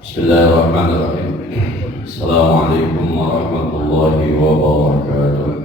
Bismillahirrahmanirrahim. Assalamualaikum warahmatullahi wabarakatuh.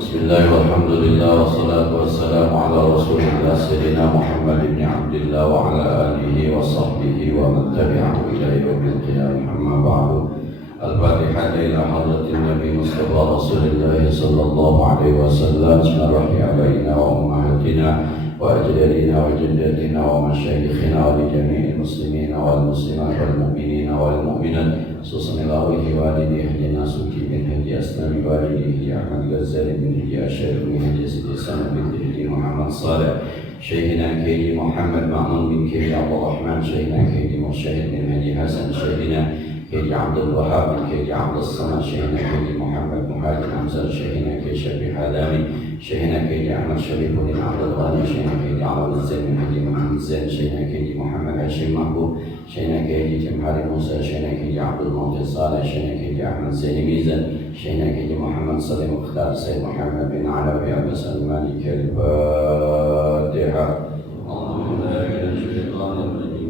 Bismillah walhamdulillah wassalatu wassalamu ala rasulillah sayyidina Muhammad ibn Abdillah wa ala alihi wa sahbihi wa man tabi'ahu ila yaumil qiyamah. Amma ba'du. Al-Fatihah ila hadratin Nabi Mustafa Rasulillah sallallahu alaihi wasallam. Bismillahirrahmanirrahim. Wa ummahatina wa ajdadina wa jaddatina wa masyayikhina wa li jami'il muslimina wal muslimat wal mu'minina wal mu'minat. Khususan ila walidihi ihdina suki bin hadi asnami walidihi Ahmad Ghazali bin hadi Asy'ari bin hadi Siti Sana bin hadi Muhammad Saleh Syekhina Kaidi Muhammad Ma'mun bin Kaidi Abdul Rahman Syekhina Kaidi Mursyid bin Hadi Hasan Syekhina Kaidi Abdul Wahab bin Kaidi Abdul Samad Syekhina Kaidi Muhammad Muhajir Hamzah Syekhina Kaidi Syafiq Hadami Syekhina Kaidi Ahmad Syarifuddin Abdul Ghani Syekhina Kaidi Abdul Zain bin Hadi Muhammad Zain Syekhina Kaidi Muhammad Hashim Mahbub Syekhina Kaidi Jamhari Musa Syekhina Kaidi Abdul Mu'taz Saleh Syekhina Kaidi Ahmad Zaini Mizan Syekhina Kaidi Muhammad Salim Mukhtar Sayyid Muhammad bin Alawi Abbas Al-Maliki Al-Fatihah.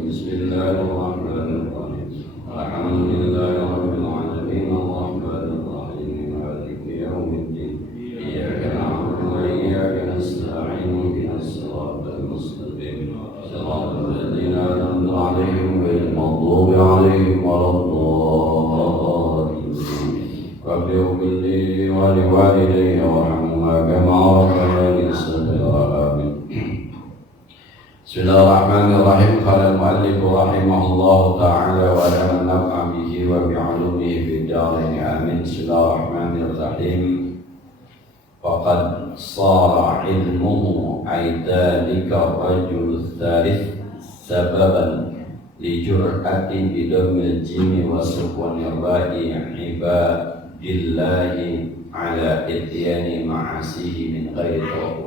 Bismillahirrahmanirrahim. Alhamdulillahi rabbil alamin arrahmanir rahim maliki yaumiddin. Iyyaka na'budu wa iyyaka nasta'in ihdinas siratal mustaqim. Siratal ladzina an'amta 'alaihim ghairil maghdubi 'alaihim waladdallin. Rabbi ighfir li wa liwalidayya warhamhuma kama rabbayani shaghira. Amin. Bismillahirrahmanirrahim. Qala al-mu'allif rahimahullahu ta'ala wa la naf'a bihi wa bi'ulumihi fid dharain amin. Bismillahirrahmanirrahim. Faqad sara ilmuhu aidalika rajul thalith sababan li jur'atin bidamil jimi wa sukwanir ra'i ibadillahi ala ityani ma'asihi min ghairi tawquf.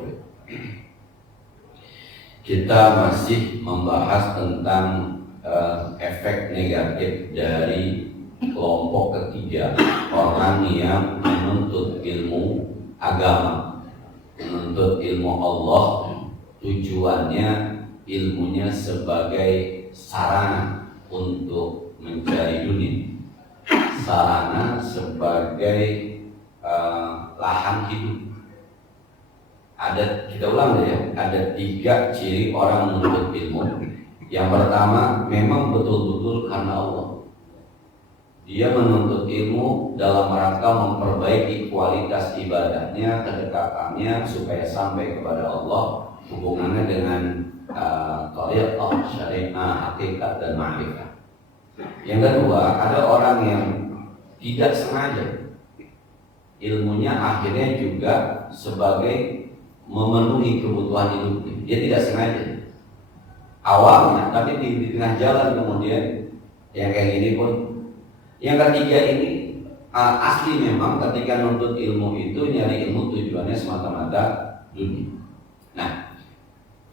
Kita masih membahas tentang efek negatif dari kelompok ketiga, orang yang menuntut ilmu agama, menuntut ilmu Allah, tujuannya ilmunya sebagai sarana untuk mencari dunia, sarana sebagai lahan hidup. Kita ulang ya, ada 3 ciri orang menuntut ilmu. Yang pertama, memang betul-betul karena Allah. Dia menuntut ilmu dalam rangka memperbaiki kualitas ibadahnya, kedekatannya supaya sampai kepada Allah, hubungannya dengan thariqah, syariah, hakikat dan ma'rifat. Yang kedua, ada orang yang tidak sengaja ilmunya akhirnya juga sebagai memenuhi kebutuhan hidupnya. Dia tidak sengaja awalnya, tapi di tengah jalan kemudian yang kayak gini pun. Yang ketiga ini asli memang ketika nuntut ilmu itu nyari ilmu tujuannya semata-mata dunia. Nah,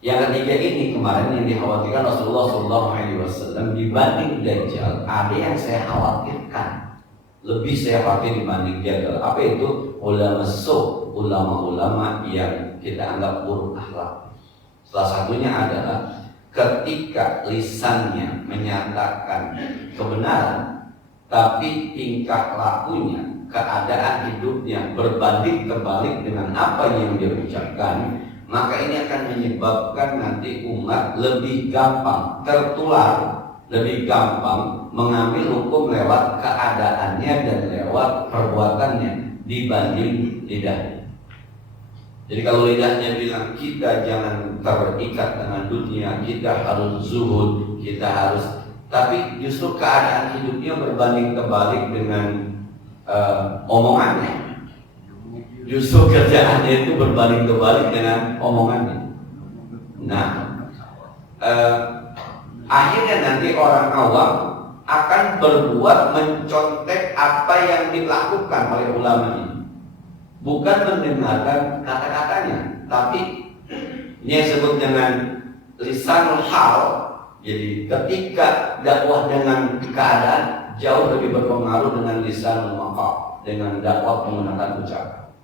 yang ketiga ini kemarin yang dikhawatirkan Rasulullah SAW dibanding Dajjal, ada yang saya khawatirkan, lebih saya khawatir dibanding Dajjal. Apa itu? Ulama-ulama yang kita anggap buruk akhlak. Salah satunya adalah ketika lisannya menyatakan kebenaran, tapi tingkah lakunya, keadaan hidupnya berbanding terbalik dengan apa yang dia ucapkan, maka ini akan menyebabkan nanti umat lebih gampang tertular, lebih gampang mengambil hukum lewat keadaannya dan lewat perbuatannya dibanding lidahnya. Jadi kalau lidahnya bilang kita jangan terikat dengan dunia, kita harus zuhud, kita harus, tapi justru keadaan hidupnya berbanding terbalik dengan omongannya. Justru kerjaannya itu berbanding terbalik dengan omongannya. Nah, akhirnya nanti orang awam akan berbuat mencontek apa yang dilakukan oleh ulama ini. Bukan mendengarkan kata-katanya, tapi ini yang disebut dengan lisanul hal. Jadi ketika dakwah dengan keadaan jauh lebih berpengaruh dengan lisanul maqal, dengan dakwah menggunakan ucapan.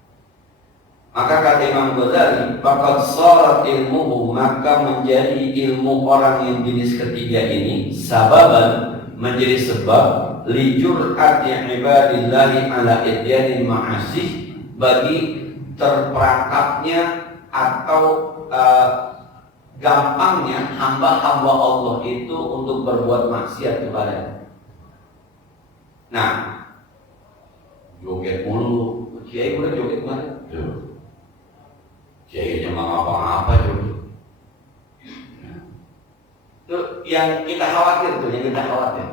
Maka kata Imam Ghazali, faqad sharat ilmuhu, maka menjadi ilmu orang yang jenis ketiga ini sababan, menjadi sebab lijur'ati ibadillahi ala idyanil ma'asih, bagi terperangkapnya atau gampangnya hamba-hamba Allah itu untuk berbuat maksiat kepada. Nah, joget mulu, kiai udah joget kemarin. Kiainya mah apa-apa joget. Itu yang kita khawatir tuh, yang kita khawatir.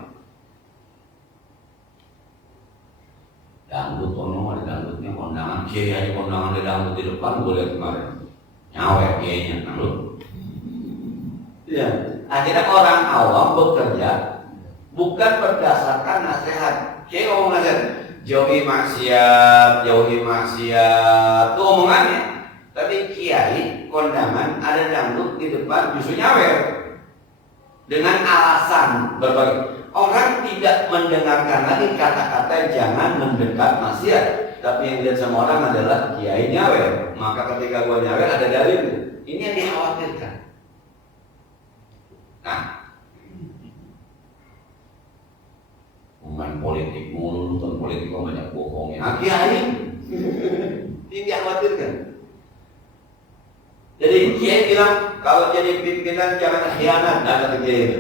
Dangdut ada dangdutnya kondangan, kiai aja kondangan di dangdut di depan, gue lihat kemarin. Nyawek kiainya, dangdut. Ya, akhirnya orang awam bekerja bukan berdasarkan nasihat. Kiai ngomong nasihat, jauhi maksiat, itu omongannya. Tapi kiai kondangan ada dangdut di depan justru nyawer dengan alasan berbagai. Orang tidak mendengarkan lagi kata-kata jangan mendekat maksiat, tapi yang dilihat sama orang adalah kiai nyawer. Maka ketika gua nyawer ada dalil. Ini yang dikhawatirkan. Nah, main politik mulu, nonton politik kok banyak bohongnya. Kiai ini dikhawatirkan. Jadi kiai bilang kalau jadi pimpinan jangan khianat, kata kiai itu.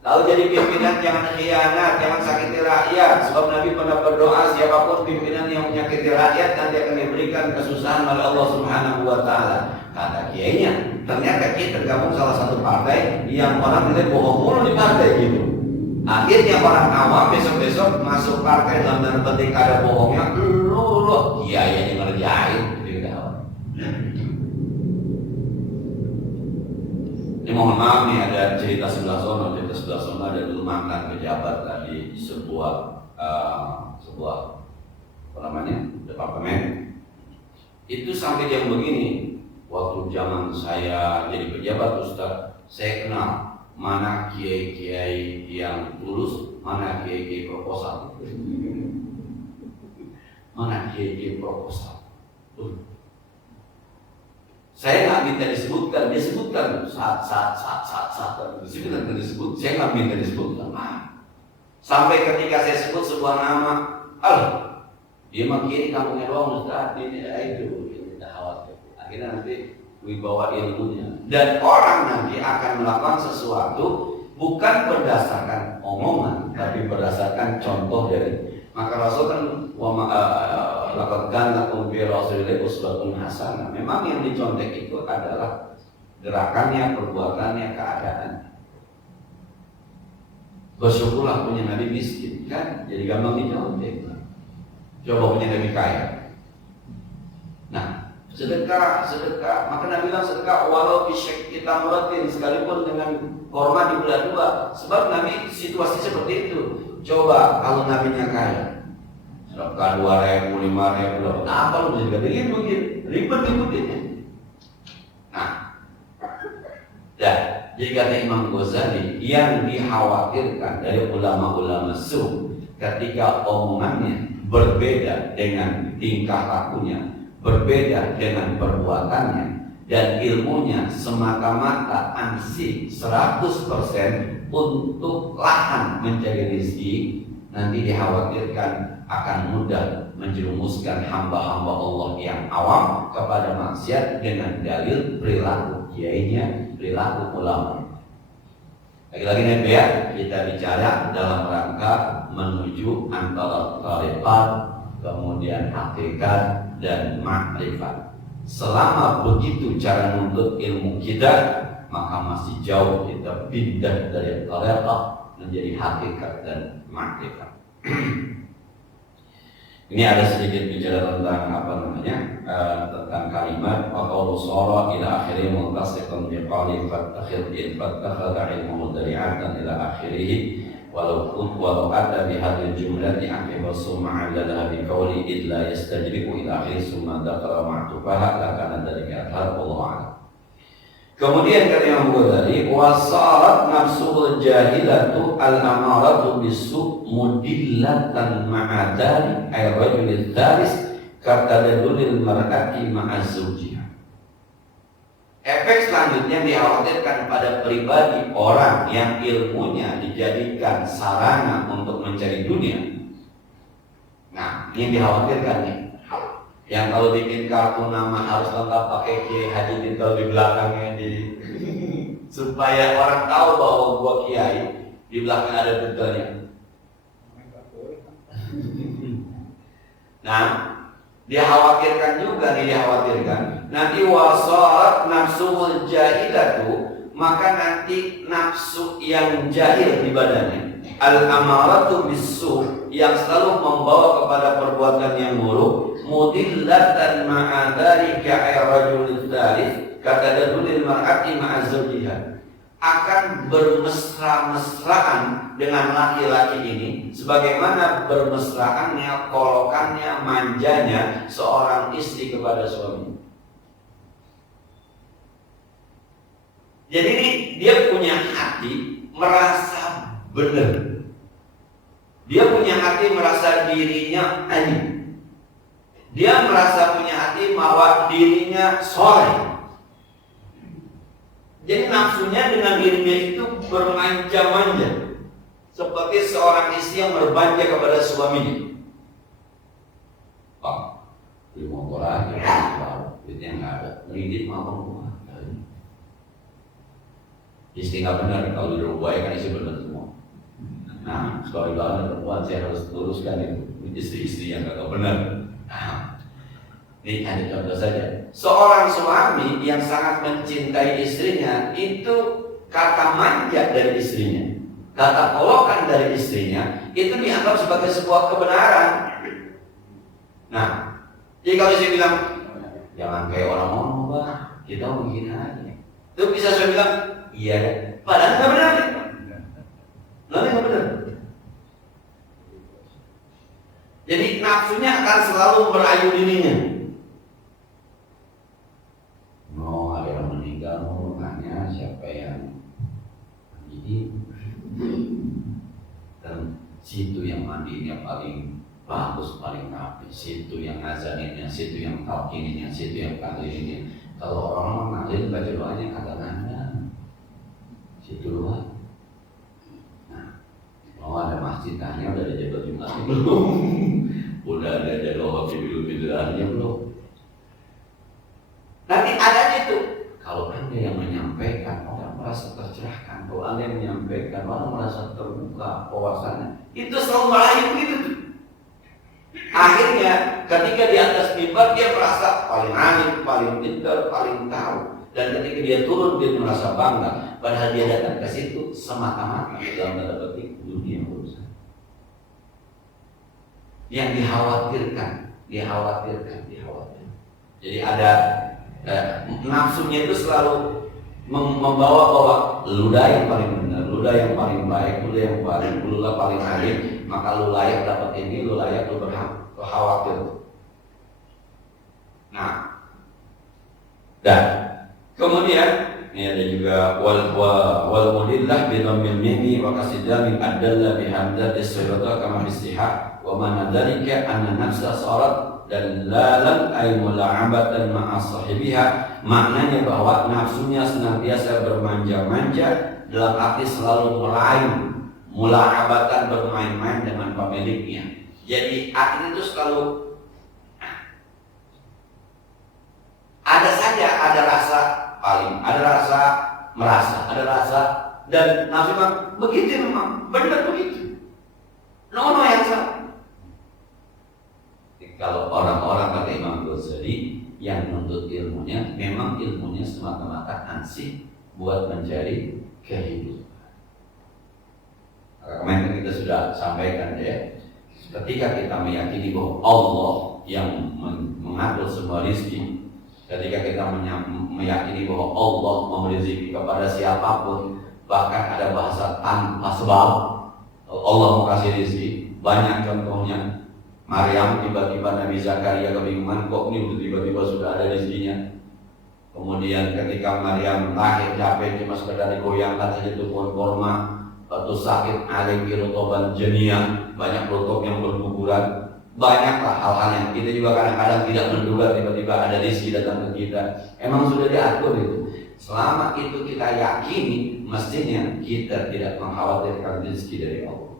Kalau jadi pimpinan jangan khianat, jangan sakiti rakyat. Sebab Nabi pernah berdoa siapapun pimpinan yang menyakiti rakyat nanti akan diberikan kesusahan oleh Allah Subhanahu wa taala. Kata kiainya, ternyata kita tergabung salah satu partai yang orang tidak bohong mulu di partai gitu. Akhirnya orang awam besok-besok masuk partai dalam tanda petik ada bohongnya, lu kiai yang ngerjain. Ini mohon maaf nih, ada cerita sebelah sono ada dulu mantan pejabat di sebuah apa namanya departemen. Itu sampai yang begini, waktu zaman saya jadi pejabat Ustaz, saya kenal mana kiai-kiai yang tulus, mana kiai-kiai proposal. Mana kiai-kiai proposal. Saya nggak minta disebutkan, dia sebutkan saat disebut, saya nggak minta disebutkan. Sampai ketika saya sebut sebuah nama, dia mah kiri kampungnya doang Ustaz, ini itu kita khawatir. Akhirnya nanti wibawa ilmunya, dan orang nanti akan melakukan sesuatu bukan berdasarkan omongan, tapi berdasarkan contoh dari. Maka Rasul kan laqad kana lakum fi Rasulillahi uswatun hasanah. Memang yang dicontek itu adalah gerakannya, perbuatannya, keadaannya. Bersyukurlah punya Nabi miskin, kan? Jadi gampang dicontek. Coba punya Nabi kaya. Nah, sedekah. Maka Nabi bilang sedekah walau bisyakki tamratin, sekalipun dengan korma di bulan 2. Sebab Nabi situasi seperti itu. Coba kalau nabinya kaya, sedekah 2.000, 5.000, apa lu jadi gede begini, ribet-ribetnya. Nah, jadi kata Imam Ghazali, yang dikhawatirkan dari ulama-ulama ketika omongannya berbeda dengan tingkah lakunya, berbeda dengan perbuatannya, dan ilmunya semata-mata ansih 100% untuk lahan mencari rezeki, nanti dikhawatirkan akan mudah menjerumuskan hamba-hamba Allah yang awam kepada maksiat dengan dalil perilaku kiainya, perilaku ulama. Lagi-lagi nih ya, kita bicara dalam rangka menuju antara tariqat, kemudian hakikat dan makrifat. Selama begitu cara menuntut ilmu kita, maka masih jauh kita pindah dari tariqah menjadi hakikat dan makrifat. Ini ada sedikit bicara tentang tentang kalimat atau sara ila akhirih muntasiqan bi qali fatakhir in fatakhadha ilmu dari'atan ila akhirih walau ada bi hadhihi jumlati aqiba summa 'allalaha bi qawli illa yastajribu ila akhirih summa dzakara ma'tufaha la kana dzalika athar wallahu a'lam. Kemudian kata Imam Ghazali, wasarat nafsul jahilatu al-amaratu bisu mudillatan ma'adari ay rajulil daris katadadulil mar'ati ma'az zawjiha. Efek selanjutnya dikhawatirkan pada pribadi orang yang ilmunya dijadikan sarana untuk mencari dunia. Nah, ini dikhawatirkan nih. Yang kalau bikin kartu nama harus lengkap pakai Kiai Haji Tintel di belakangnya supaya orang tahu bahwa gua kiai, di belakang ada tintelnya. Nah, dikhawatirkan juga nanti wasarat nafsul jahilatu, maka nanti nafsu yang jahil di badannya, al-amaratu bisu, yang selalu membawa kepada perbuatan yang buruk, mudillatan ma'adhalika rajulil thalith katadadulil mar'ati ma'azawjiha, akan bermesra-mesraan dengan laki-laki ini sebagaimana bermesraannya, kolokannya, manjanya seorang istri kepada suami. Jadi ini dia punya hati merasa benar. Dia punya hati merasa dirinya alim. Dia merasa punya hati bahwa dirinya soleh. Jadi nafsunya dengan dirinya itu bermanja-manja, seperti seorang istri yang berbanja kepada suaminya. Pak, beli motor aja, duitnya nggak ada, ngedit mau. Istri nggak benar, kalau di rumah kan istri benar semua. Nah, sekali ada perempuan saya harus luruskan itu istri-istri yang nggak benar. Nah, ini ada contoh saja. Seorang suami yang sangat mencintai istrinya itu kata manja dari istrinya, kata kolokan dari istrinya itu dianggap sebagai sebuah kebenaran. Nah, jadi kalau saya bilang jangan kayak orang ngomong, Pak, kita begini aja, itu bisa saya bilang iya, padahal nggak benar. Nanti nggak benar. Jadi nafsunya akan selalu merayu dirinya. Ada yang meninggal, nanya siapa yang ini, dan situ yang mandinya paling bagus, paling rapi, situ yang ngazaninnya, situ yang talqininnya, situ yang taklilinnya. Kalau orang ngalir baca doanya kagak nanya, situ doang. Nah, ada masjid tanya udah ada jadwal Jumat belum? Udah ada jadwal bidu-biduannya belum? Nanti adanya itu, kalau Anda yang menyampaikan, orang merasa tercerahkan. Kalau Anda yang menyampaikan, orang merasa terbuka wawasannya. Itu selalu merayu begitu. Akhirnya ketika di atas mimbar dia merasa paling alim, paling pintar, paling tahu. Dan ketika dia turun dia merasa bangga. Padahal dia datang ke situ semata-mata dalam tanda petik dunia urusan. Yang dikhawatirkan. Jadi ada nafsunya itu selalu membawa bahwa ludah yang paling benar, ludah yang paling baik, ludah yang paling alim, maka lu layak dapat ini, lu layak, lu berhak, lu khawatir. Nah, dan kemudian ini ada juga wal mudillah bi dhammil mimi wa kasidha min adalla bi hamzati sirata kama istihaq wa man dzalika anna nafsa sarat dan lalan ay mula'abatan ma'a sahibiha, maknanya bahwa nafsunya senantiasa bermanja-manja dalam arti selalu merayu, mula'abatan bermain-main dengan pemiliknya. Jadi artinya itu selalu ada saja, ada rasa paling, ada rasa merasa, ada rasa, dan nafsu memang begitu, memang benar begitu. No yang salah. Kalau orang-orang kata Imam Ghazali yang menuntut ilmunya, memang ilmunya semata-mata ansih buat mencari kehidupan. Kemarin kita sudah sampaikan ya, ketika kita meyakini bahwa Allah yang mengatur semua rezeki, ketika kita meyakini bahwa Allah memberi rezeki kepada siapapun, bahkan ada bahasa tanpa sebab, Allah mau kasih rezeki, banyak contohnya. Maryam tiba-tiba Nabi Zakaria kebingungan, kok ini tiba-tiba sudah ada rezekinya. Kemudian ketika Maryam lahir capek cuma sekedar digoyangkan saja tuh pohon korma, atau sakit alaihi rutoban jeniyah, banyak rutub yang berguguran. Banyaklah hal-hal yang kita juga kadang-kadang tidak menduga tiba-tiba ada rezeki datang ke kita. Emang sudah diatur itu. Selama itu kita yakini, mestinya kita tidak mengkhawatirkan rezeki dari Allah.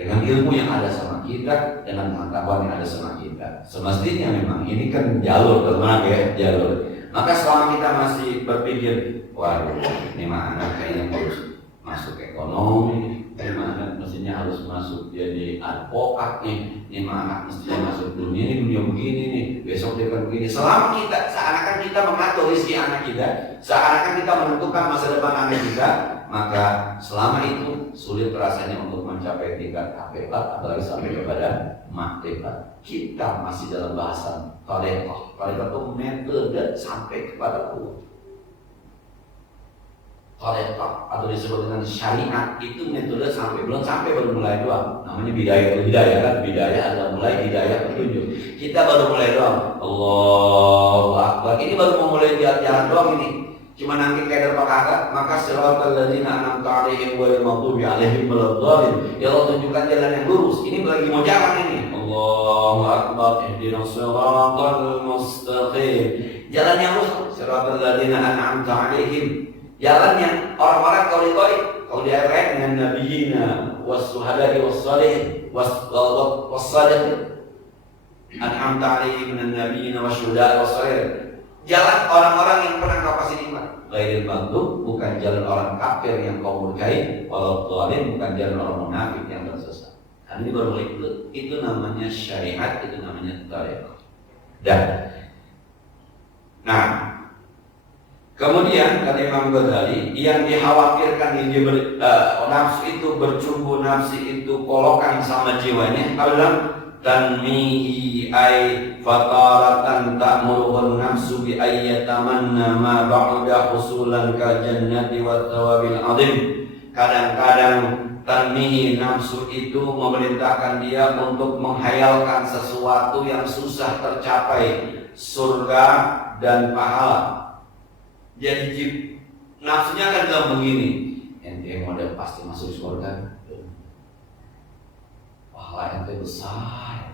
Dengan ilmu yang ada sama kita, dengan pengetahuan yang ada sama kita, semestinya memang ini kan jalur kemana ya, jalur. Maka selama kita masih berpikir, waduh, ini mah anak kayaknya harus masuk ekonomi, ini mah anak mestinya harus masuk jadi advokat nih, ini mah anak mestinya masuk dunia ini, dunia begini nih, besok dia kan begini. Selama kita, seakan-akan kita mengatur rezeki anak kita, seakan-akan kita menentukan masa depan anak kita, maka selama itu sulit rasanya untuk mencapai tingkat hakikat, apalagi sampai kepada makrifat. Kita masih dalam bahasan tariqah. Tariqah itu metode sampai kepada Allah. Tariqah atau disebut dengan syariat itu metode sampai, belum sampai, baru mulai doang. Namanya bidayah kan, bidayah adalah mulai, hidayah petunjuk. Kita baru mulai doang. Allahu Akbar. Ini baru memulai jalan doang ini. Cuma nanti kayak apa kagak, maka siratal ladzina an'amta 'alaihim ghairil maghdubi 'alaihim waladdallin. Ya Allah, tunjukkan jalan yang lurus. Ini lagi mau jalan ini. Allahu Akbar, ihdinas siratal mustaqim. Jalan yang lurus, siratal ladzina an'amta 'alaihim. Jalan yang orang-orang kau ridhoi, kau diarahkan dengan nabiyina was-syuhada'i was-shalihin was-shalihin. An'amta 'alaihim minan nabiyina wasyuhada'i was-shalihin. Jalan orang-orang yang pernah kau kasih nikmat. Ghairil maghdub, bukan jalan orang kafir yang kau murkai, waladdallin, bukan jalan orang munafik yang tersesat. Ini baru mulai itu namanya syariat, itu namanya tariqah. Dan nah, kemudian kata Imam Ghazali, yang dikhawatirkan ini nafsu itu bercumbu, nafsu itu kolokan sama jiwanya adalah tanmihi ay fataratan ta'muruhun nafsu bi ayyatamanna ma ba'da husulan ka jannati wa thawabil azim. Kadang-kadang tanmihi, nafsu itu memerintahkan dia untuk menghayalkan sesuatu yang susah tercapai, surga dan pahala. Jadi nafsunya kan bilang begini, ente model pasti masuk surga, pahala ente besar.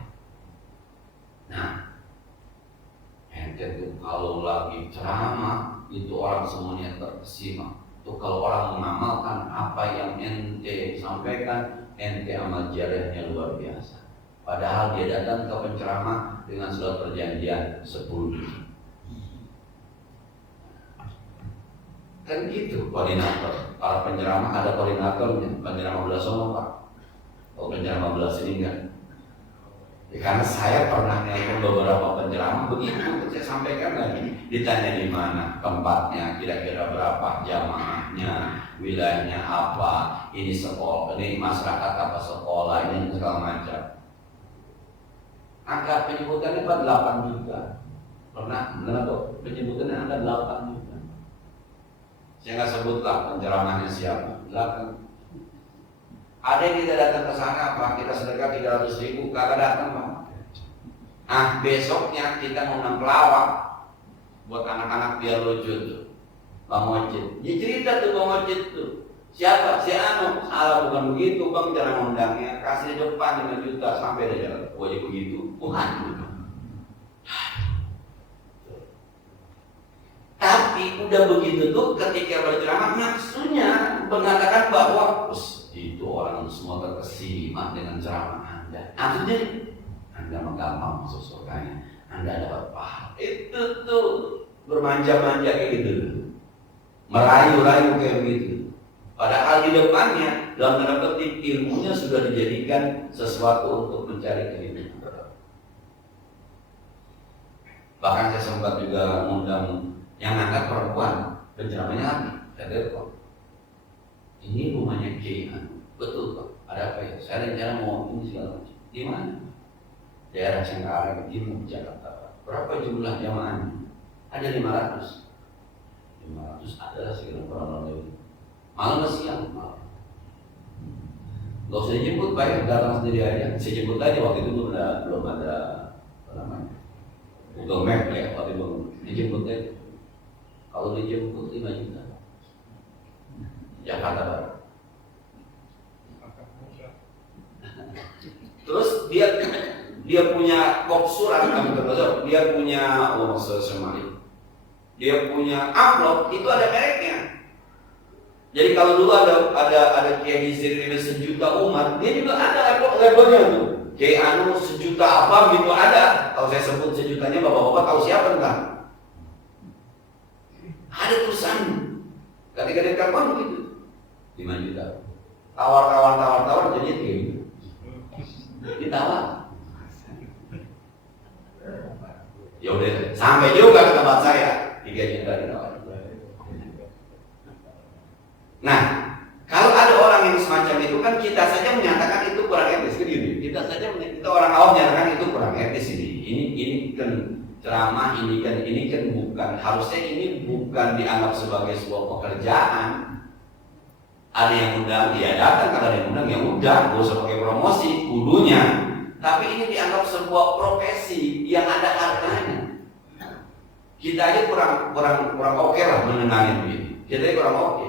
Nah, ente tuh kalau lagi ceramah itu orang semuanya terkesima. Tuh kalau orang mengamalkan apa yang ente sampaikan, ente amal jariahnya luar biasa. Padahal dia datang ke penceramah dengan surat perjanjian 10. Kan gitu koordinator. Para penceramah ada koordinatornya. Penceramah belas sama Pak. Oh, penceramah belas ini enggak. Ya, karena saya pernah nelpon beberapa penceramah begitu, saya sampaikan lagi. Ditanya di mana tempatnya, kira-kira berapa jamaahnya, wilayahnya apa, ini sekolah, ini masyarakat apa sekolah, ini segala macam. Angka penyebutannya 8 juta. Pernah dengar tuh penyebutannya ada 8 juta. Saya nggak sebutlah penceramahnya siapa. 8. Ada yang kita datang ke sana, Pak, kita sedekah 300.000, kagak datang, Pak. Ah, besoknya kita mau undang pelawak buat anak-anak biar lucu tuh. Bang Wajid, dia cerita tuh Bang Wajid tuh. Siapa? Si Anu. Salah, bukan begitu, Bang, cara ngundangnya. Kasih depan 5 juta sampai dia jalan. Wajib begitu. Waduh. Tapi udah begitu tuh ketika berceramah nafsunya mengatakan bahwa itu orang semua terkesima dengan ceramah Anda. Artinya Anda menggampang masuk surganya, Anda dapat pahala. Itu tuh bermanja-manja kayak gitu, merayu-rayu kayak begitu. Padahal di depannya dalam tanda petik ilmunya sudah dijadikan sesuatu untuk mencari kehidupan. Bahkan saya sempat juga mengundang yang angkat perempuan penceramahnya lagi. Saya telepon. Ini rumahnya Kiai. Betul Pak. Ada apa ya? Saya rencana mau ini segala macam. Di mana? Daerah Cengkareng, Timur Jakarta. Berapa jumlah jamaahnya? Ada 500. 500 adalah segala kurang lebih. Malam ke siang, malam. Gak usah dijemput, Pak. Datang sendiri aja. Saya jemput aja waktu itu belum ada apa namanya Google Map ya. Waktu itu dijemput aja. Kalau dijemput 5 juta. Jakarta Barat. Terus dia punya box surat, dia punya dia punya amplop, itu ada mereknya. Jadi kalau dulu ada Kiai Hizir ini 1 juta umat, dia juga ada labelnya tuh. Kiai Anu 1 juta apa gitu ada. Kalau saya sebut 1 jutanya, bapak-bapak tahu siapa enggak? Ada tulisan. Ketika dia telepon begitu, 5 juta. Tawar jadi tim. Ditawar. Ya udah, sampai juga ke tempat saya 3 juta ditawar. Nah, kalau ada orang yang semacam itu kan kita saja menyatakan itu kurang etis, begini. Kita orang awam menyatakan itu kurang etis ini. Ini kan ceramah, ini kan bukan, harusnya ini bukan dianggap sebagai sebuah pekerjaan. Ada yang undang, dia datang. Kalau ada yang undang, ya udah, gak usah pakai promosi, kudunya. Tapi ini dianggap sebuah profesi yang ada harganya. Kita aja kurang oke lah mendengarnya begini. Kita aja kurang oke.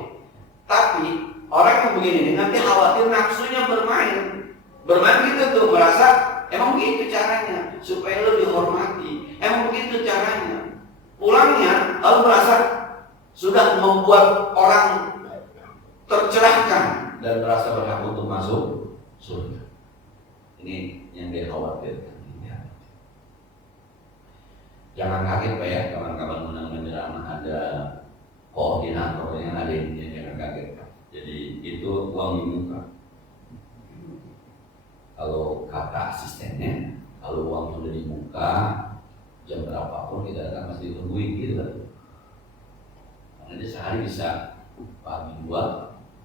Tapi orang yang begini nanti khawatir nafsunya bermain gitu tuh, merasa emang begitu caranya supaya lo dihormati, emang begitu caranya. Pulangnya lalu merasa sudah membuat orang tercerahkan dan merasa berhak untuk masuk surga. Ini yang dia khawatirkan. Jangan kaget Pak ya, kawan-kawan menceramah ada koordinator yang ada ini, jangan kaget. Jadi itu uang di muka. Kalau kata asistennya, kalau uang sudah di muka, jam berapapun kita datang pasti tungguin gitu kan. Karena dia sehari bisa pagi 2,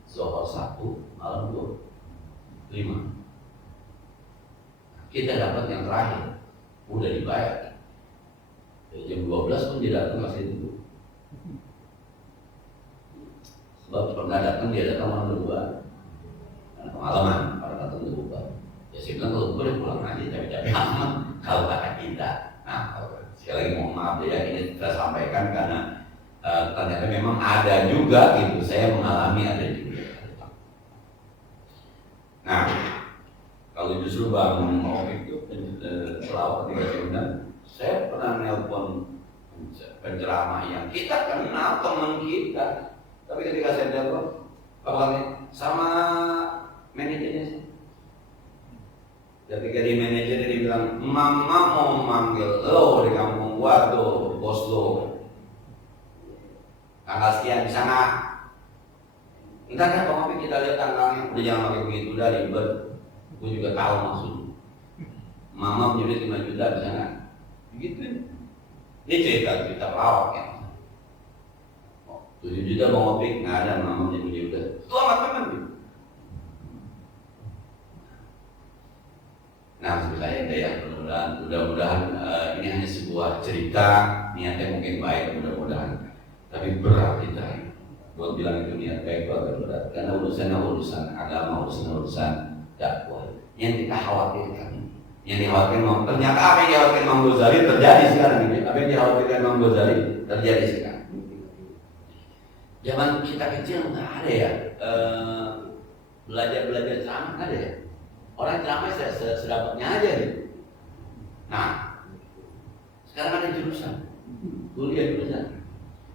zuhur 1, malam 2, 5. Kita dapat yang terakhir, udah dibayar. Dari jam 12 pun dia datang masih tunggu. Sebab pernah datang dia datang malam kedua, karena pengalaman pada datang kedua. Ya saya bilang kalau boleh pulang aja capek-capek amat kalau kata kita. Nah, sekali lagi mohon maaf ya, ini kita sampaikan karena ternyata memang ada juga gitu. Saya mengalami ada juga. Nah, kalau justru Bang Taufik itu pelawak ketika saya undang, saya pernah nelpon penceramah yang kita kenal teman kita. Tapi ketika saya telepon, apa sama manajernya sih. Ketika di manajernya dia bilang, mama mau manggil lo di kampung gua tuh, bos lo. Tanggal sekian di sana. Entar kan Bang kita lihat tanggalnya, udah jangan pakai begitu, udah ribet. Gue juga tahu maksudnya. Mama punya 5 juta di sana. Begitu. Ini cerita pelawak ya. 7 juta Bang Opik, nggak ada, mama punya 7 juta. Itu amat memang gitu. Nah, saya ya, mudah-mudahan ini hanya sebuah cerita, niatnya mungkin baik, mudah-mudahan. Tapi berat kita ya. Buat bilang itu niat baik atau berat, karena urusan agama, urusan dakwah. Yang kita khawatirkan, ternyata apa yang dikhawatirkan Imam Ghazali terjadi sekarang ini. Apa yang dikhawatirkan Imam Ghazali terjadi sekarang. Zaman kita kecil nggak ada ya, belajar ceramah nggak ada ya. Orang ceramah sedapatnya aja gitu. Nah, sekarang ada jurusan, kuliah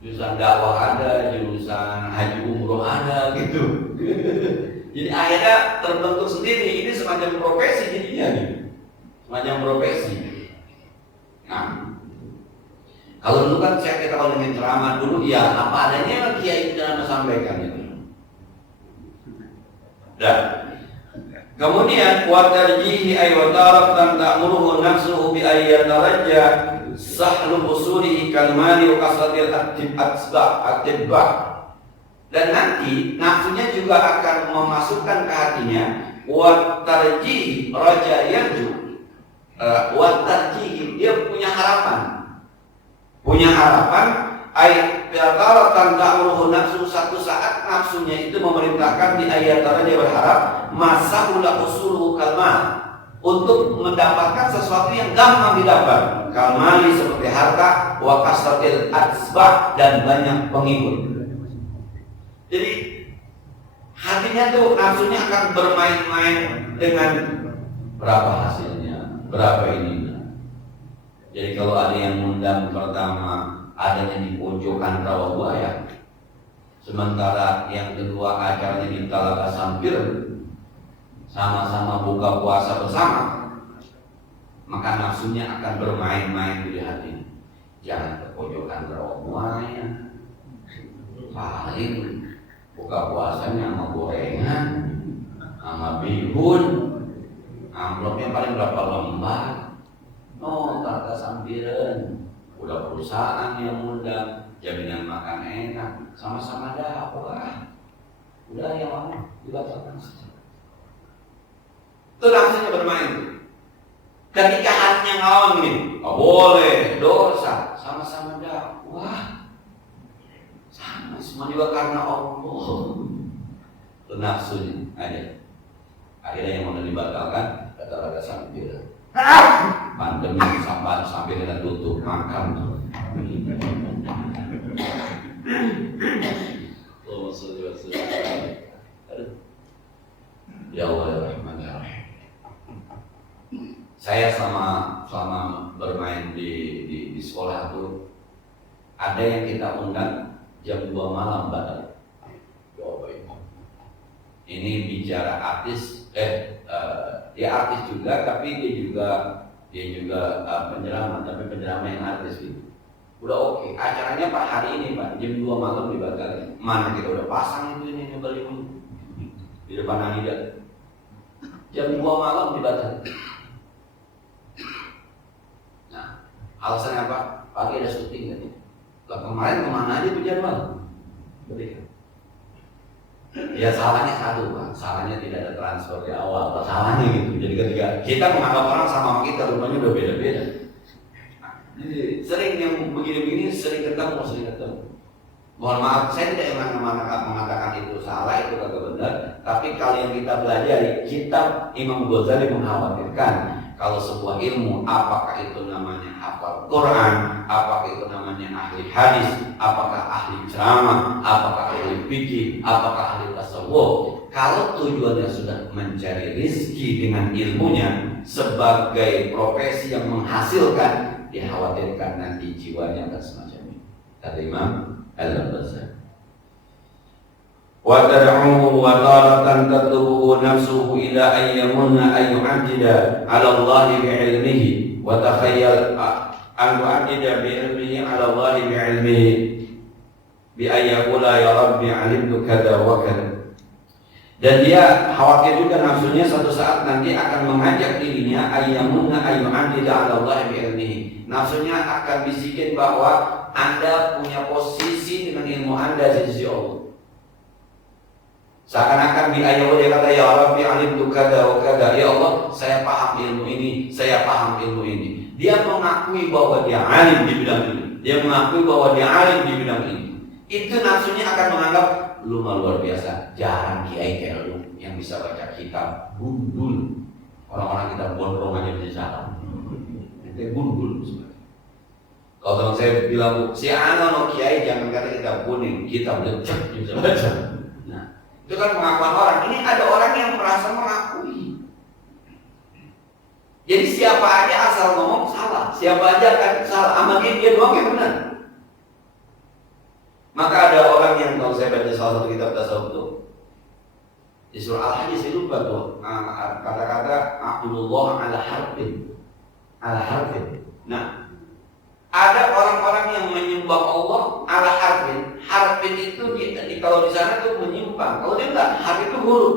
jurusan dakwah ada, jurusan haji umroh ada gitu. Jadi akhirnya terbentuk sendiri, ini semacam profesi jadinya nih. Semacam profesi. Nah, kalau dulu kan kita kalau dengan ceramah dulu ya apa adanya yang kiai dalam sampaikan itu. Dan kemudian wa tarjihi ay wa taratan ta'muruhu nafsuhu bi ayyatarajja sahlu usurihi kal mali wa kasratil atibba. Dan nanti nafsunya juga akan memasukkan ke hatinya wa tarjihi raja yarju. Wa tarjihi dia punya harapan ay taratan ta'muruhu nafsu, satu saat nafsunya itu memerintahkan di ayyatarajja, dia berharap masahula usuluhu kalmal, untuk mendapatkan sesuatu yang gampang didapat, kalmali seperti harta, wa kasratil atsba dan banyak pengikut. Jadi hatinya tuh nafsunya akan bermain-main dengan berapa hasilnya, berapa ininya. Jadi kalau ada yang ngundang pertama adanya di pojokan Rawabuaya, sementara yang kedua acaranya di Talaga Sampir, sama-sama buka puasa bersama, maka nafsunya akan bermain-main di hati. Jangan ke pojokan Rawabuaya, paling buka puasanya sama gorengan, sama bihun, amplopnya paling berapa lembar. Oh, Talaga Sampiran, udah perusahaan yang undang, jaminan makan enak, sama-sama dakwah. Udah yang lama dibatalkan saja. Itu nafsunya bermain. Ketika hatinya ngawang nih, boleh, dosa, sama-sama dakwah. Sama, semua juga karena Allah. Itu nafsunya ada. Akhirnya yang mau dibatalkan, kata Talaga Sampiran. Pandemi sampai dengan tutup makan. Ya Allah ya Rahman ya Rahim. Saya selama bermain di sekolah itu ada yang kita undang jam 2 malam batal. Ini bicara artis, dia artis juga, tapi dia juga penceramah, tapi penceramah yang artis gitu. Udah oke, acaranya Pak hari ini Pak, jam 2 malam dibatalkan. Mana kita udah pasang itu ini baliho di depan Anida. Jam 2 malam dibatalkan. Nah, alasannya apa? Pagi ada syuting kan? Lah kemarin kemana aja tuh jadwal? Betul. Ya salahnya satu Pak, salahnya tidak ada transfer di awal, salahnya gitu. Jadi ketika kita menganggap orang sama kita, rupanya udah beda-beda. Jadi sering yang begini-begini sering ketemu. Mohon maaf, saya tidak mengatakan itu salah, itu kagak benar. Tapi kalau yang kita pelajari, kitab Imam Ghazali mengkhawatirkan kalau sebuah ilmu, apakah itu namanya hafal Quran, apakah itu namanya ahli hadis, apakah ahli ceramah, apakah ahli fikih, apakah ahli tasawuf, kalau tujuannya sudah mencari rizki dengan ilmunya sebagai profesi yang menghasilkan, dikhawatirkan nanti jiwanya akan semacam ini. Kata Imam Al-Ghazali. Wa tad'uhu wa taratan tatlubu nafsuhu ila an yamunna an yu'addida 'ala Allah bi'ilmihi wa takhayyal an yu'addida bi'ilmihi 'ala Allah bi'ilmihi bi ayyaqula ya rabbi 'alimtu kadza wa kadza. Dan dia khawatir juga nafsunya suatu saat nanti akan mengajak dirinya ayyamunna an yu'addida 'ala Allah bi'ilmihi. Nafsunya akan bisikin bahwa Anda punya posisi dengan ilmu Anda di sisi Allah. Seakan-akan di ayat dia kata ya Rabbi alimtu kada wa kada, ya Allah saya paham ilmu ini, saya paham ilmu ini. Dia mengakui bahwa dia alim di bidang ini, dia mengakui bahwa dia alim di bidang ini. Itu nafsunya akan menganggap lu mah luar biasa, jarang kiai kayak lu yang bisa baca kitab gundul. Orang-orang kita gondrong aja bisa salah. Itu gundul. Kalau teman saya bilang si anak kiai jangan kata kita kuning, kita lecek bisa baca. Itu kan pengakuan orang. Ini ada orang yang merasa mengakui. Jadi siapa aja asal ngomong salah, siapa aja kan salah, sama dia doang yang benar. Maka ada orang yang kalau saya baca salah satu kitab tasawuf itu di surah Al-Hajj, saya lupa tuh kata-kata Abdullah ala harfin. Nah, ada orang-orang yang menyembah Allah ala harfin. Harfin itu kalau di sana tuh menyimpang. Kalau dia enggak, harf itu huruf.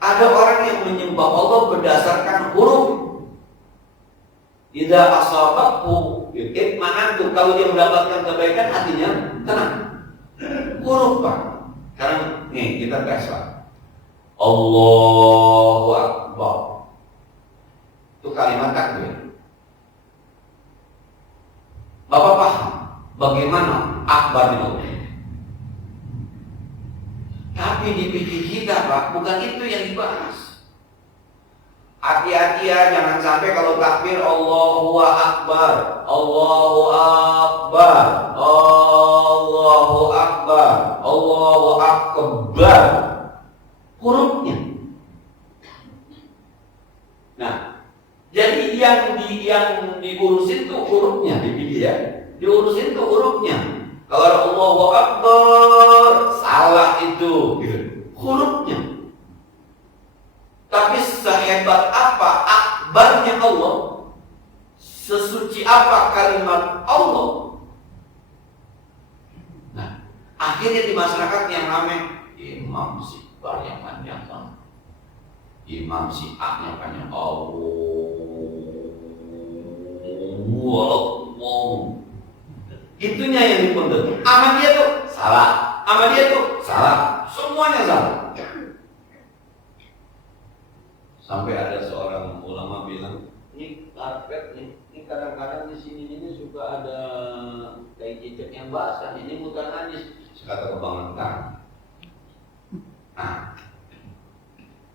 Ada orang yang menyembah Allah berdasarkan huruf. Idza asabahu mana tuh kalau dia mendapatkan kebaikan hatinya tenang. Huruf Pak. Sekarang nih kita tes Pak. Allahu Akbar. Itu kalimat takbir. Bapak paham bagaimana akbar itu? Tapi di pikir kita Pak, bukan itu yang dibahas. Hati-hati ya, jangan sampai kalau takbir Allahu Akbar, Allahu Akbar, Allahu Akbar, Allahu Akbar, hurufnya yang diurusin tuh hurufnya di ya. Diurusin tuh hurufnya. Kalau Allahu Akbar salah itu gitu. Hurufnya. Tapi sehebat apa akbarnya Allah, sesuci apa kalimat Allah. Nah, akhirnya di masyarakat yang ramai imam si yang panjang banget. Imam si A-nya panjang. Allah. Itunya yang dituntut. Sama dia tuh salah. Sama dia tuh salah. Semuanya salah. Sampai ada seorang ulama bilang, ini karpet nih, ini kadang-kadang di sini ini suka ada kayak cicak yang basah. Ini bukan najis. Kata kebangetan. Nah,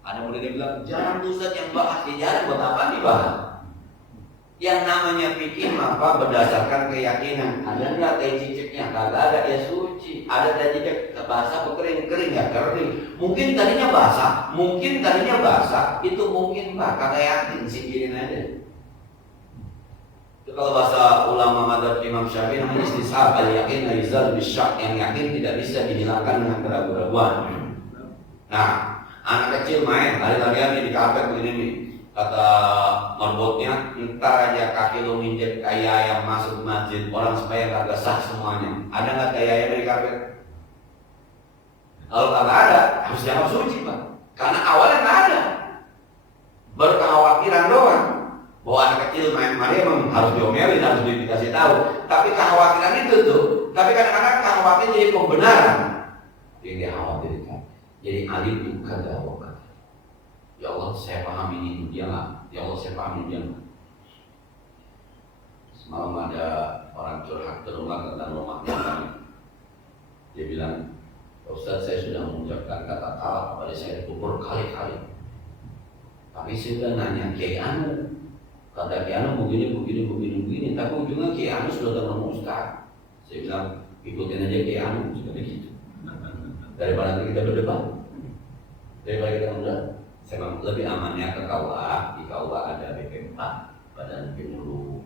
ada murid yang bilang, jangan Ustaz yang bahas, jangan buat apa dibahas. Yang namanya fikih apa berdasarkan keyakinan. Ada nggak tai ciciknya? Kagak ada, ya suci. Ada tai cicik basah atau kering ya kering. Mungkin tadinya basah, itu mungkin Pak, kagak yakin singkirin aja. Itu kalau bahasa ulama madzhab Imam Syafi'i namanya istishab, al-yakin la yuzal bisyak, yang yakin tidak bisa dihilangkan dengan keraguan-keraguan. Nah, anak kecil main lari-larian di karpet begini nih. Kata marbotnya, ntar aja kaki lu nginjek kayak ayam masuk masjid, orang supaya kagak sah semuanya. Ada nggak kayak ayam di karpet? Kalau kagak ada, harus dianggap suci Pak. Karena awalnya nggak ada. Baru kekhawatiran doang. Bahwa anak kecil main mari emang harus diomelin, harus dikasih tahu. Tapi kekhawatiran itu tuh, tapi kadang-kadang kekhawatiran jadi pembenaran. Yang dia khawatirkan. Jadi alim itu kagak awal. Ya Allah, saya paham ini dia lah. Ya Allah, saya paham dia. Semalam ada orang curhat terulak tentang rumah kami. Dia bilang, Ustaz, saya sudah mengucapkan kata kalah kepada saya kubur kali-kali. Tapi saya sudah nanya Kiai Anu. Kata Kiai Anu begini. Tapi ujungnya Kiai Anu sudah ketemu Ustaz. Saya bilang, ikutin aja Kiai Anu seperti itu. Daripada nanti kita berdebat, daripada kita mudah. Saya lebih amannya ke KUA. Di KUA ada BP4, Badan Penyuluh.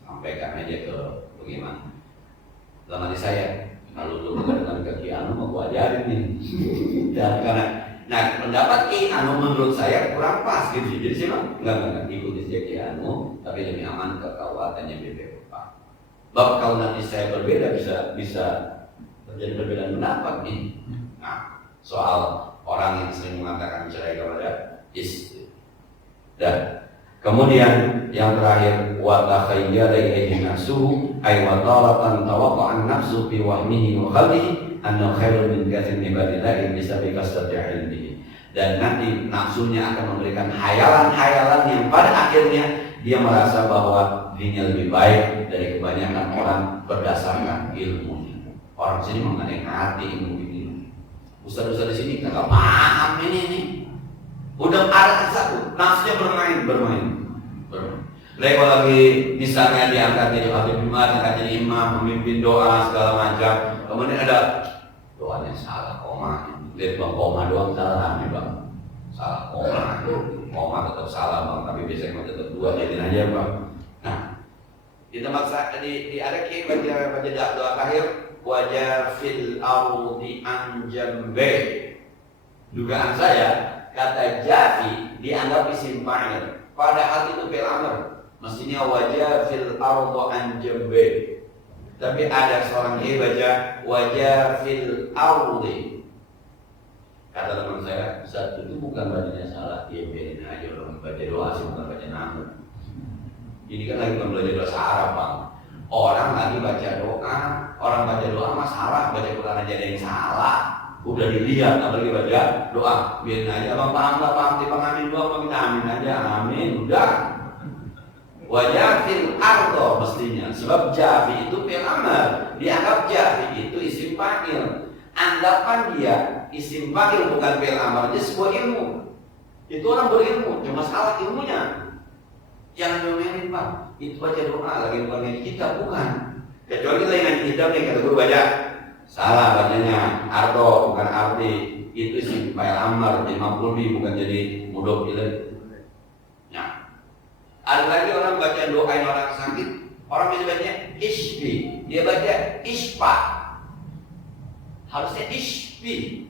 Sampaikan aja ke bagaimana. Dalam hati saya, kalau dulu dengan ke Ki Anu mau gua ajarin nih. Dan karena, nah pendapat Ki Anu menurut saya kurang pas gitu. Jadi saya enggak ikuti saja Ki Anu, tapi lebih aman ke KUA tanya BP4. Bab kalau nanti saya berbeda bisa terjadi perbedaan pendapat nih. Nah, soal orang yang sering mengatakan cerai kepada istri. Dan kemudian yang terakhir, wa takhayyara ilayhi nafsuhu ay wa taratan tawaqqa'an nafsu fi wahmihi wa khalqihi anna khairun min katsirin ibadillahi bisabi kasrati ilmihi. Dan nanti nafsunya akan memberikan hayalan-hayalan yang pada akhirnya dia merasa bahwa dirinya lebih baik dari kebanyakan orang berdasarkan ilmunya. Orang sini mengenai hati ilmu ini. Ustaz-ustaz di sini nggak paham ini. Udah ada satu, nafsunya bermain. Kalau lagi misalnya diangkat jadi khatib Jumat, diangkat jadi imam, memimpin doa segala macam. Kemudian ada doanya salah koma. Lihat bang koma doang salah nih bang. Salah koma tetap salah bang. Tapi biasanya tetap dua jadiin aja bang. Nah, di tempat saya di ada baca doa terakhir. Wajar fil ardi anjambe. Dugaan saya kata jafi dianggap isim fa'il. Padahal itu fi'il amr. Mestinya wajar fil ardi anjambe. Tapi ada seorang yang baca wajar fil ardi. Kata teman saya, Ustaz itu bukan bacanya salah, dia biarin aja orang baca doa sih bukan baca nama. Ini kan lagi belajar bahasa Arab bang. Orang lagi baca doa masalah, baca Quran aja ada yang salah. Udah dilihat, apalagi baca doa. Biarin aja, abang paham gak paham, tipe amin doang, kita amin aja, amin, udah. Wajafil ardo mestinya, sebab jafi itu fi'il amr. Dianggap jafi itu isim fa'il. Anggapan dia isim fa'il bukan fi'il amr, dia sebuah ilmu. Itu orang berilmu, cuma salah ilmunya. Jangan domelin Pak, itu baca doa lagi bukan ngaji kitab, bukan. Kecuali kita yang ngaji kitab nih, kata guru baca salah bacanya ardo bukan ardi, itu isim fa'il amr, jadi maf'ul bih bukan jadi mudhof ilaih. Nah, ada lagi orang baca doain orang sakit, orang bisa baca isfi, dia baca ispa. Harusnya isfi.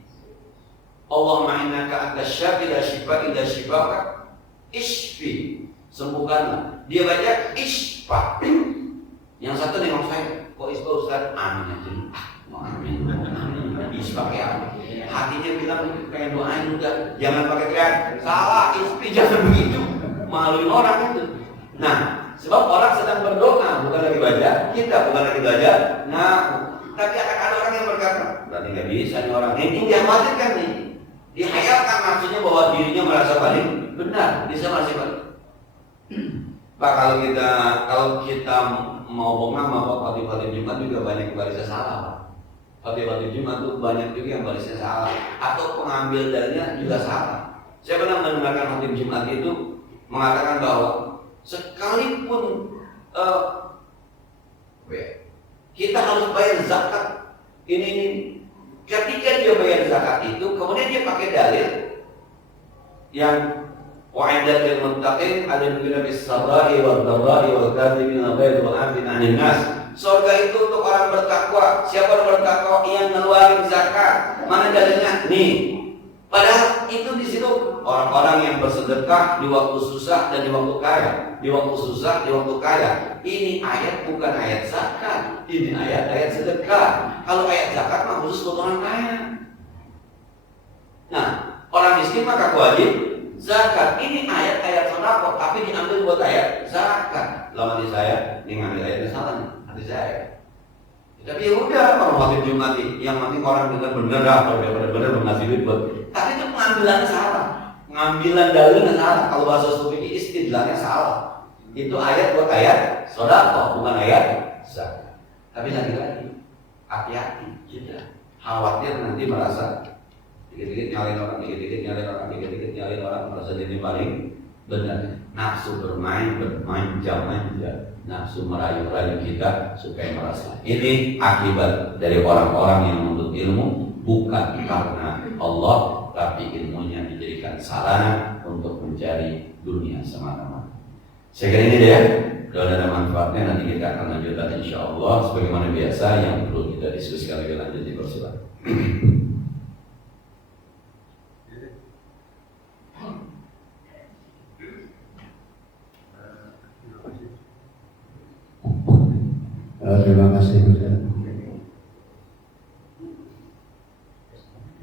Allahumma innaka antas syafi la shifa illa shifaka isfi. Sembuhkanlah. Dia baca ispa. Yang satu nengok saya, kok ispa Ustaz? Amin aja. Amin. Ispa kayak apa? Hatinya bilang pengen doain udah, jangan pakai teriak. Salah, isfi jangan begitu. Maluin orang itu. Nah, sebab orang sedang berdoa, bukan lagi baca. Kita bukan lagi belajar. Nah, tapi akan ada orang yang berkata, berarti nggak bisa nih orang ini dikhawatirkan nih. Dihayalkan maksudnya bahwa dirinya merasa paling benar, bisa merasa paling. Pak, kalau kita mau pengam apa khotib Jumat juga banyak barisnya salah, Pak. Khotib Jumat itu banyak juga yang barisnya salah, atau pengambil dalilnya juga salah. Saya pernah mendengarkan khotib Jumat itu mengatakan bahwa sekalipun kita harus bayar zakat ini. Ketika dia bayar zakat itu, kemudian dia pakai dalil yang wa'iddat lil muttaqin alladhina bis-sarai wad-dharra'i wal kadhibina al-ghayz wal 'afina 'anil nas. Surga itu untuk orang bertakwa. Siapa yang bertakwa? Yang ngeluarin zakat. Mana dalilnya? Nih. Padahal itu di situ orang-orang yang bersedekah di waktu susah dan di waktu kaya. Di waktu susah, di waktu kaya. Ini ayat bukan ayat zakat. Ini ayat sedekah. Kalau ayat zakat mah khusus untuk orang kaya. Nah, orang miskin maka wajib zakat. Ini ayat-ayat sedekah, tapi diambil buat ayat zakat. Lama di saya, ini ngambil ayatnya salah nih, hati saya. Tapi ya udah, kalau khotib Jumat yang penting orang dengar bener kalau dia bener-bener mengasih duit buat. Tapi itu pengambilan salah, pengambilan dalilnya salah. Kalau bahasa fikih istidlalnya salah. Itu ayat buat ayat sedekah, bukan ayat zakat. Tapi lagi-lagi hati-hati kita khawatir nanti merasa dikit-dikit nyalain orang, dikit-dikit nyalain orang, dikit-dikit nyalain orang, merasa jadi paling benar. Nafsu bermain manja-manja, nafsu merayu-rayu kita supaya merasa. Ini akibat dari orang-orang yang menuntut ilmu bukan karena Allah, tapi ilmunya dijadikan sarana untuk mencari dunia semata-mata. Saya kira ini dia. Kalau ada manfaatnya nanti kita akan lanjutkan insya Allah sebagaimana biasa yang perlu kita diskusikan lebih lanjut di persilakan. Terima kasih Ustaz.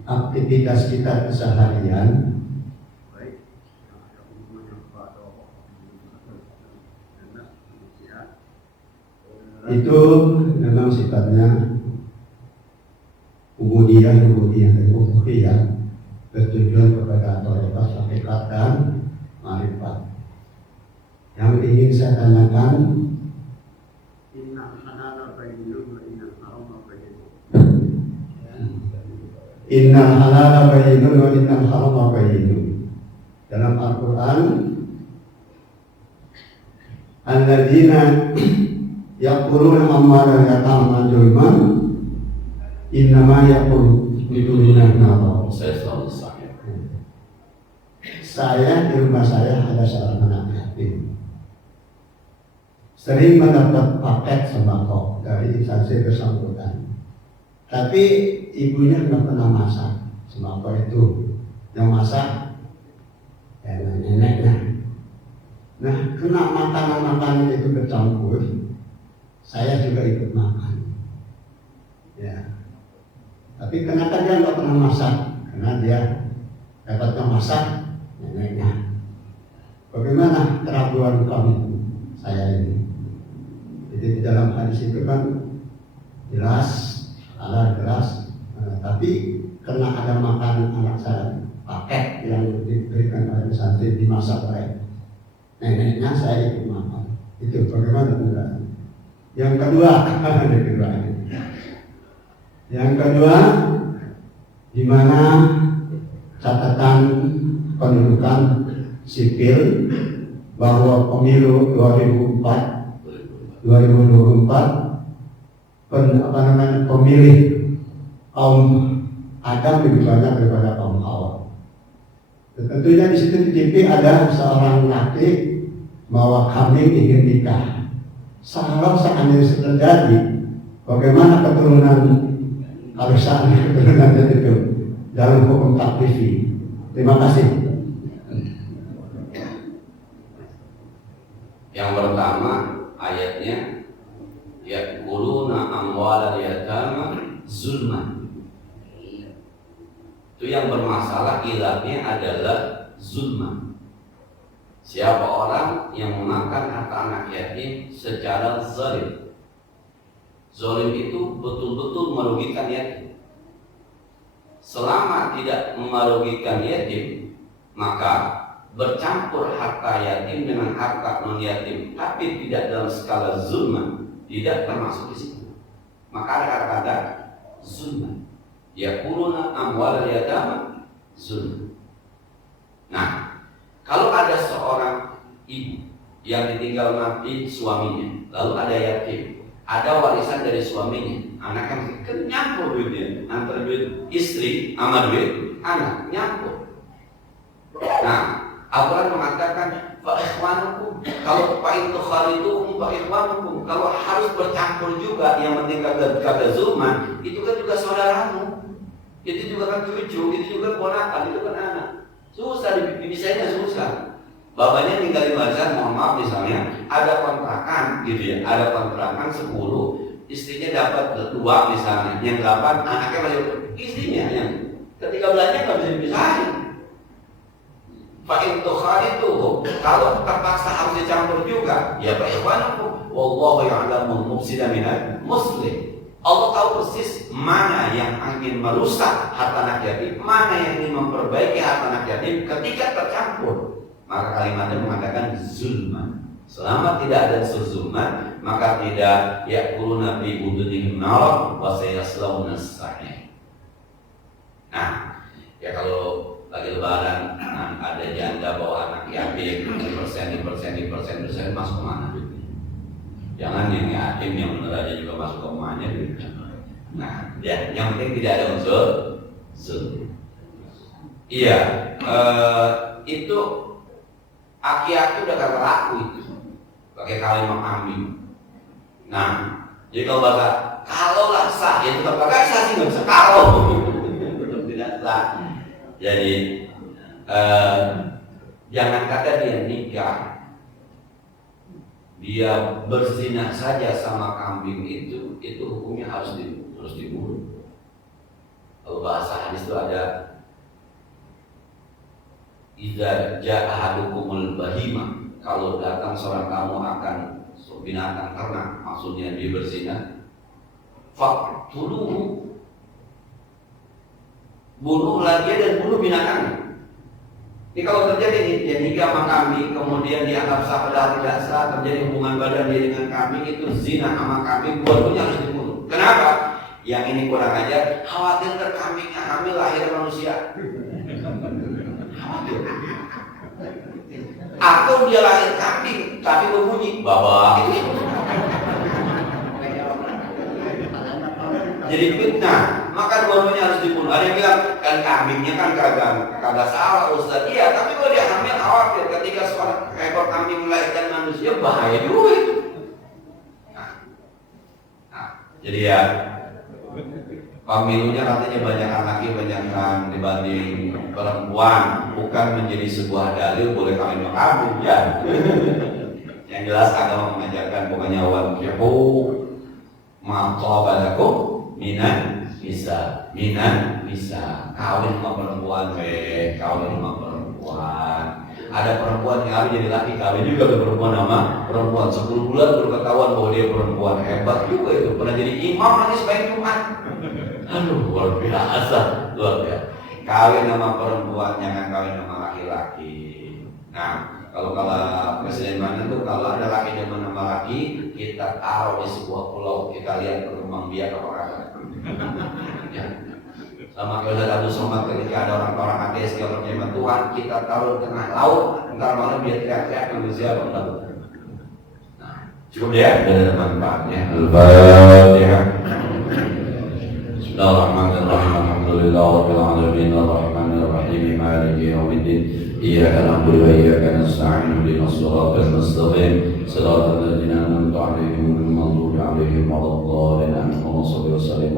Aktivitas kita keseharian itu memang sifatnya ubudiyah dan uluhiyah, bertujuan kepada tauhid, hakikat dan ma'rifat. Yang ingin saya tanyakan, Inna halala bayyinun wa inna harama bayyinun. Dalam Al-Quran, alladzina yaquluna amwalal yatama zulman innama yaquluna nara. Saya di rumah saya ada seorang anak yatim, sering mendapat paket sembako dari instansi bersangkutan, tapi ibunya nggak pernah masak sembako itu. Yang masak ya neneknya. Nah, kena makanan itu bercampur, saya juga ikut makan. Ya. Tapi kenapa dia nggak pernah masak? Karena dia dapatnya masak neneknya. Bagaimana keraguan kami saya ini? Jadi di dalam hadis itu kan jelas, halal jelas. Tapi karena ada makanan anak saya paket yang diberikan oleh santri dimasak oleh neneknya, saya ikut makan. Itu bagaimana penjelasan? Yang kedua, di mana catatan pendudukan sipil bahwa pemilu 2024 pemilih kaum Adam lebih banyak daripada kaum Hawa. Tentunya di situ di TV ada seorang laki bahwa kami ingin nikah. Kalau seandainya terjadi, bagaimana keturunan harus seandainya keturunannya itu dalam hukum taklifi? Terima kasih. Yang pertama ayatnya ya'kuluna amwalal yatama zulman. Itu yang bermasalah ilahnya adalah zulman. Siapa orang yang memakan harta anak yatim secara zalim. Zalim itu betul-betul merugikan yatim. Selama tidak merugikan yatim, maka bercampur harta yatim dengan harta non yatim, tapi tidak dalam skala zulman, tidak termasuk di situ. Maka ada kata-kata zulman. Ya'kuluna amwalal yatama zulman. Nah, kalau ada seorang ibu yang ditinggal mati suaminya, lalu ada yatim, ada warisan dari suaminya, anaknya masih nyampur duitnya, antara duit istri sama duit anak nyampur. Nah, Al-Quran mengatakan fa ikhwanukum, kalau fa itu khalidukum fa ikhwanukum, kalau harus bercampur juga, yang penting kata zulman, itu kan juga saudaramu, itu juga kan cucu, itu juga ponakan, itu kan anak. Susah dibisainnya, susah. Bapaknya ninggalin warisan, mohon maaf misalnya ada kontrakan gitu ya, ada kontrakan 10, istrinya dapat 2 misalnya, yang 8 anaknya masih istrinya, yang ketika belanja nggak bisa dipisahin. Fa'in tukhaliduhum, kalau terpaksa harus dicampur juga, ya fa ikhwanukum wallahu ya'lamul mufsida minal muslim. Allah tahu persis mana yang ingin merusak harta anak yatim, mana yang ingin memperbaiki harta anak yatim. Ketika tercampur, maka kalimatnya mengatakan zulman. Selama tidak ada zulman, maka tidak ya'kuluna fi budunihim nar wa sayaslawna sa'ir. Nah, ya kalau lagi lebaran, ada janda bawa anak yatim, persen masuk kemana duitnya? Jangan yang yatim yang benar aja juga masuk ke rumahnya duitnya. Nah, ya, yang penting tidak ada unsur zulm. Iya, itu aki-aki udah kagak laku itu, pakai kalimat kambing. Nah, jadi kalau bahasa kalau lah sah, ya tetap kagak sah sih, nggak bisa kalau tidak sah. Jadi jangan kata dia nikah, dia berzina saja sama kambing itu hukumnya harus dibunuh. Kalau bahasa hadis itu ada idza jaa ahadukumul bahima, kalau datang seorang kamu akan binatang ternak, maksudnya dia berzina, faqtuluhu, bunuhlah dia dan bunuh binatangnya. Ini kalau terjadi dia nikah sama kambing, kemudian dianggap sah padahal tidak sah, terjadi hubungan badan dia dengan kambing, itu zina sama kambing, dua-duanya harus dibunuh. Kenapa? Yang ini kurang ajar, khawatir kambingnya hamil lahir manusia. Khawatir. Atau dia lahir kambing tapi berbunyi baba, itu jadi fitnah. Maka dua-duanya harus dibunuh. Ada yang bilang kan kambingnya kan kagak salah Ustaz. Iya, tapi kalau dia hamil khawatir ketika seorang ekor kambing melahirkan manusia, bahaya juga itu. Nah, jadi ya pemilunya katanya banyakan laki banyakan dibanding perempuan, bukan menjadi sebuah dalil boleh kawin sama kambing ya. Yang jelas agama mengajarkan pokoknya wankihu ma tabalakum minan bisa kawin sama perempuan, kawin sama perempuan. Ada perempuan yang harus jadi laki, kawin juga ke perempuan sama perempuan. 10 bulan baru ketahuan bahwa dia perempuan, hebat juga itu. Pernah jadi imam nanti sebagai Jumat. Aduh, luar biasa. Kawin sama perempuan, jangan kawin sama laki-laki. Nah, kalau keseimbangan itu kalau ada laki dengan nama laki, kita taruh di sebuah pulau, kita lihat berkembang biak apakah ada. Ya. Sama kayak Ustaz Abdul Somad ketika ada orang-orang ateis yang percaya Tuhan, kita taruh di tengah laut, entar malam dia teriak-teriak ngambil siapa tahu. Nah, cukup ya, ada manfaatnya. Al-Fatihah. Bismillahirrahmanirrahim. Alhamdulillahirabbil alamin arrahmanirrahim maliki yaumiddin. إياك نعبد وإياك نستعين اهدنا الصراط المستقيم صراط الذين أنعمت عليهم غير المغضوب عليهم ولا الضالين اللهم صل وسلم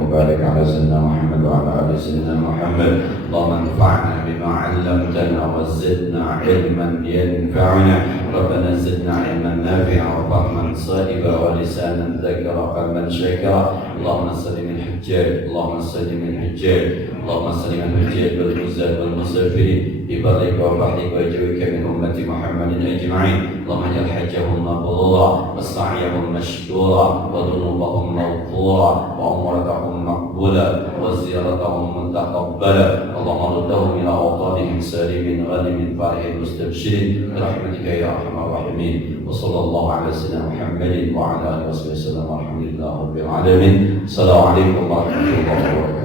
وبارك على سيدنا محمد وعلى آل سيدنا محمد اللهم انفعنا بما علمتنا وزدنا علما ينفعنا ربنا زدنا علما نافعا وفهما صائبا ولسانا ذكرا قلبا شاكرا اللهم سلم الحجاج اللهم سلم الحجاج اللهم سلم الحجاج والغزاة والمسافرين ببرك وبحرك وجوك من أمة محمد أجمعين اللهم اجعل حجهم مبرورا وسعيهم مشكورا وذنوبهم مغفورا وعمرتهم مقبولا وزيارتهم متقبلا اللهم ردهم إلى أوطانهم سالمين غانمين فرحين مستبشرين برحمتك يا أرحم الراحمين وصلى الله على سيدنا محمد وعلى آله وصحبه وسلم والحمد لله رب العالمين السلام عليكم ورحمة الله وبركاته.